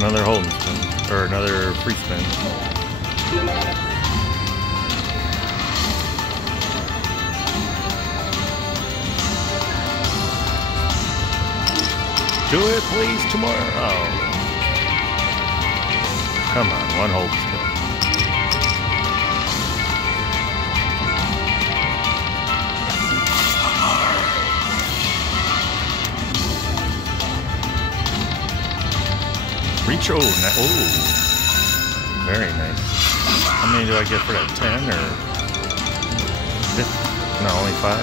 another holding spin, or another free spin. Do it, please, tomorrow. Oh. Come on, one hold spin. Reach, oh, very nice. How many do I get for that? 10 or 50? No, only 5?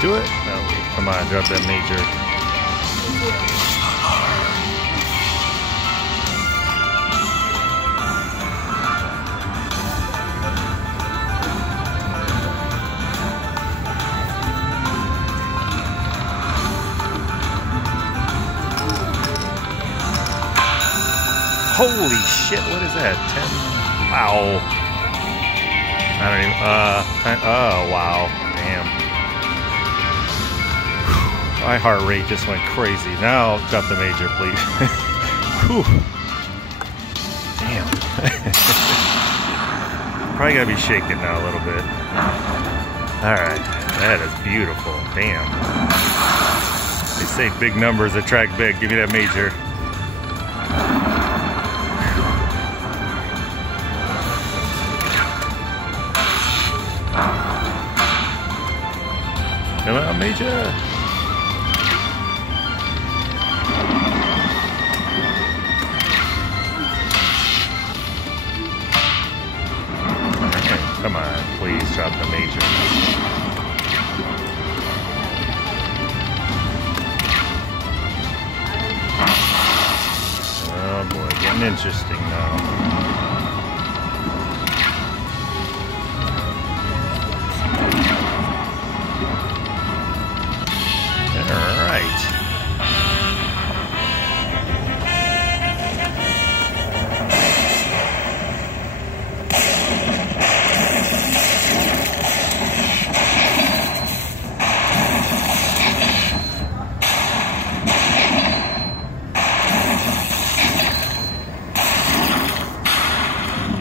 Do it? No, come on, drop that major. Holy shit, what is that? 10? Wow. I don't even, 10, oh, wow. Damn. My heart rate just went crazy. Now, drop the major, please. Damn. Probably gotta be shaking now a little bit. Alright, that is beautiful. Damn. They say big numbers attract big. Give me that major. Come on, major. Come on, please drop the major. Oh boy, getting interesting now. All right.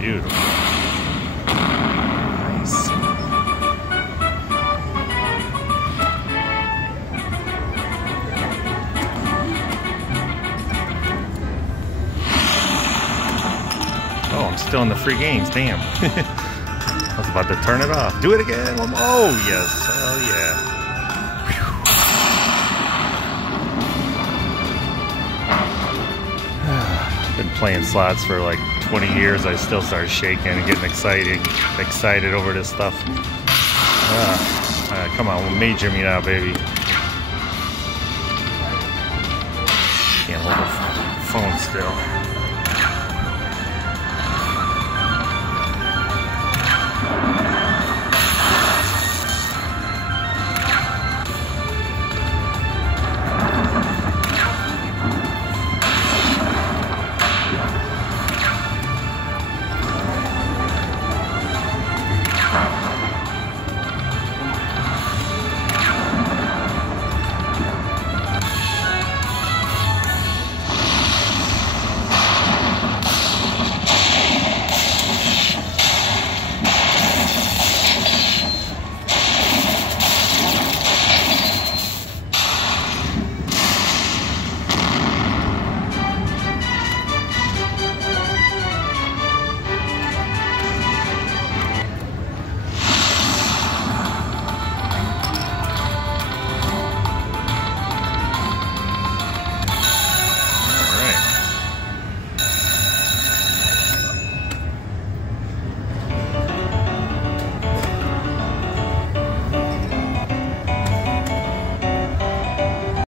Beautiful. Nice. Oh, I'm still in the free games. Damn. I was about to turn it off. Do it again. Oh, yes. Hell yeah. Been playing slots for like 20 years. I still start shaking and getting excited over this stuff. Come on, major me now, baby. Can't hold the phone still.